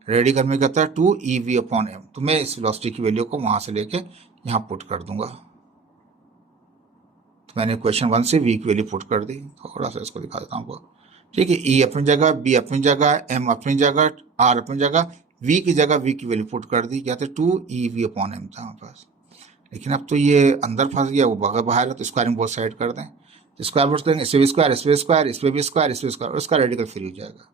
रेडी करने में कहता है 2 ई वी अपॉन एम, तो मैं इस वेलोसिटी की वैल्यू को वहां से लेके यहाँ पुट कर दूंगा। तो मैंने क्वेश्चन 1 से वी की वैल्यू पुट कर दी, थोड़ा सा इसको दिखा देता हूँ आपको, ठीक है। ई अपनी जगह, बी अपनी जगह, एम अपनी जगह, आर अपनी जगह, वी की जगह वी की वैल्यू पुट कर दी, क्या था 2 ई वी अपॉन एम था हमारे पास। लेकिन अब तो ये अंदर फंस गया, वो बगैर बाहर है, तो स्क्वायरिंग बोथ साइड कर दें, स्क्वायर बोर्ड करेंगे, इससे भी स्क्वायर, इस पे स्क्वायर, इस पे भी स्क्वायर, इस पे स्क्वायर, और इसका रेडिकल फ्री हो जाएगा।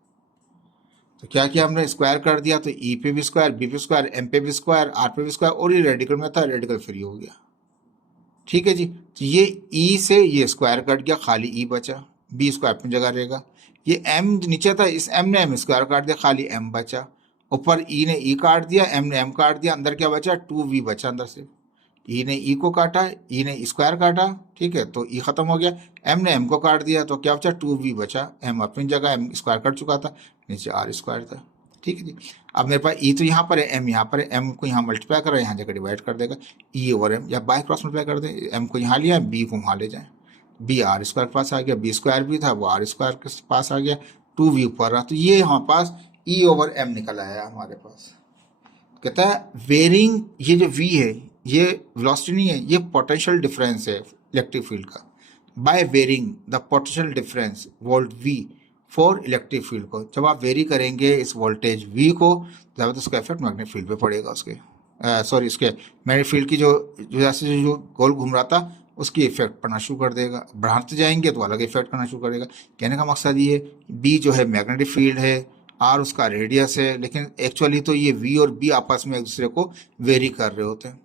तो क्या किया हमने, स्क्वायर कर दिया, तो ई पे भी स्क्वायर, बी पे स्क्वायर, एम पे भी स्क्वायर, आर पे भी स्क्वायर, और ये रेडिकल में था, रेडिकल फ्री हो गया, ठीक है जी। तो ये ई से ये स्क्वायर कट गया, खाली ई बचा, बी स्क्वायर अपनी जगह रहेगा, ये एम नीचे था, इस एम ने एम स्क्वायर काट दिया, खाली एम बचा, ऊपर ई ने ई काट दिया, एम ने एम काट दिया, अंदर क्या बचा, 2 वी बचा अंदर से, ई ने ई को काटा, ई ने स्क्वायर काटा, ठीक है, तो ई खत्म हो गया, एम ने एम को काट दिया, तो क्या बचा, 2 वी बचा, एम अपनी जगह, एम स्क्वायर कट चुका था, नीचे आर स्क्वायर था, ठीक है जी। अब मेरे पास ई तो यहाँ पर है, एम यहाँ पर है, एम को यहाँ मल्टीप्लाई कर रहा है, यहाँ जगह डिवाइड कर देगा, ई ओवर एम, या बाय क्रॉस मल्टीप्लाई कर दे, एम को यहाँ लिया, बी को वहाँ ले जाए, बी आर स्क्वायर के पास आ गया, बी स्क्वायर भी था वो आर स्क्वायर के पास आ गया, 2 वी ऊपर रहा, तो ये हमारे पास ई ओवर एम निकल आया हमारे पास। कहता है वेरिंग, ये जो वी है ये वेलोसिटी नहीं है, ये पोटेंशियल डिफरेंस है इलेक्ट्रिक फील्ड का, by varying the potential difference volt v for electric field को, जब आप वेरी करेंगे इस वोल्टेज वी को, जब उसका इफेक्ट मैग्नेटिक फील्ड पे पड़ेगा, उसके सॉरी इसके मैग्नेटिक फील्ड की जो जैसे जो गोल घूम रहा था उसकी इफेक्ट पड़ना शुरू कर देगा, बढ़ाते जाएंगे तो अलग इफेक्ट करना शुरू करेगा। कहने का मकसद ये, बी जो है मैग्नेटिक फील्ड है, आर उसका रेडियस है, लेकिन एक्चुअली तो ये वी और बी आपस में एक दूसरे को वेरी कर रहे होते हैं,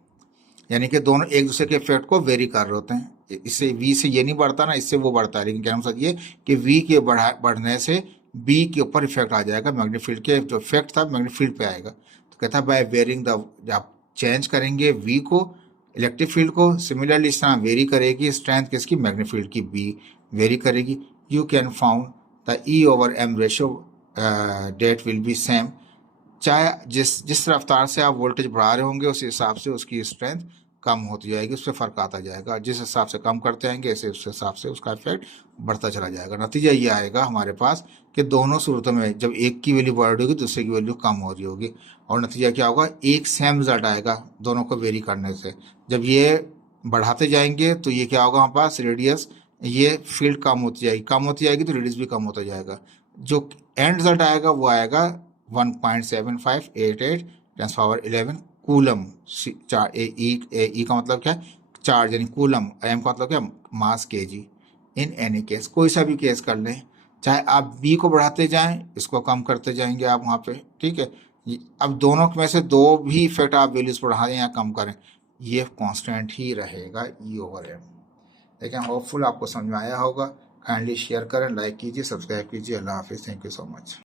यानी कि दोनों एक दूसरे के इफेक्ट को वेरी कर रहे होते हैं। इससे v से ये नहीं बढ़ता ना, इससे वो बढ़ता है, लेकिन कहना मतलब ये कि v के बढ़ने से b के ऊपर इफेक्ट आ जाएगा, मैग्नेटिक फील्ड के जो इफेक्ट था मैग्नेटिक फील्ड पे आएगा। तो कहता है बाय वेरिंग द, आप चेंज करेंगे v को, इलेक्ट्रिक फील्ड को, सिमिलरली इस तरह वेरी करेगी स्ट्रेंथ किसकी, मैग्नेटिक फील्ड की, b वेरी करेगी। You can found the E/m ratio debt will be same, चाहे जिस रफ्तार से आप वोल्टेज बढ़ा रहे होंगे उस हिसाब से उसकी स्ट्रेंथ कम होती जाएगी, उस पर फर्क आता जाएगा। जिस हिसाब से कम करते आएंगे ऐसे उस हिसाब से उसका इफेक्ट बढ़ता चला जाएगा। नतीजा ये आएगा हमारे पास कि दोनों सूरतों में जब एक की वैल्यू बढ़ रही होगी दूसरे की वैल्यू कम हो रही होगी, और नतीजा क्या होगा, एक सेम रिजल्ट आएगा दोनों को वेरी करने से। जब ये बढ़ाते जाएंगे तो ये क्या होगा हमारे पास, रेडियस, ये फील्ड कम होती जाएगी तो रेडियस भी कम होता जाएगा। जो एंड रिजल्ट आएगा वो आएगा 1.7588 10⁻11 कूलम। ई का मतलब क्या है, चार्ज यानी कूलम, एम का मतलब क्या, मास केजी। इन एनी केस, कोई सा भी केस कर लें, चाहे आप बी को बढ़ाते जाएं इसको कम करते जाएंगे आप वहाँ पे, ठीक है। अब दोनों में से दो भी इफेक्ट आप वैल्यूज बढ़ाएं या कम करें, ये कांस्टेंट ही रहेगा E/m। लेकिन होपफुल आपको समझ में आया होगा। काइंडली शेयर करें, लाइक कीजिए, सब्सक्राइब कीजिए। अल्लाह हाफिज़, थैंक यू सो मच।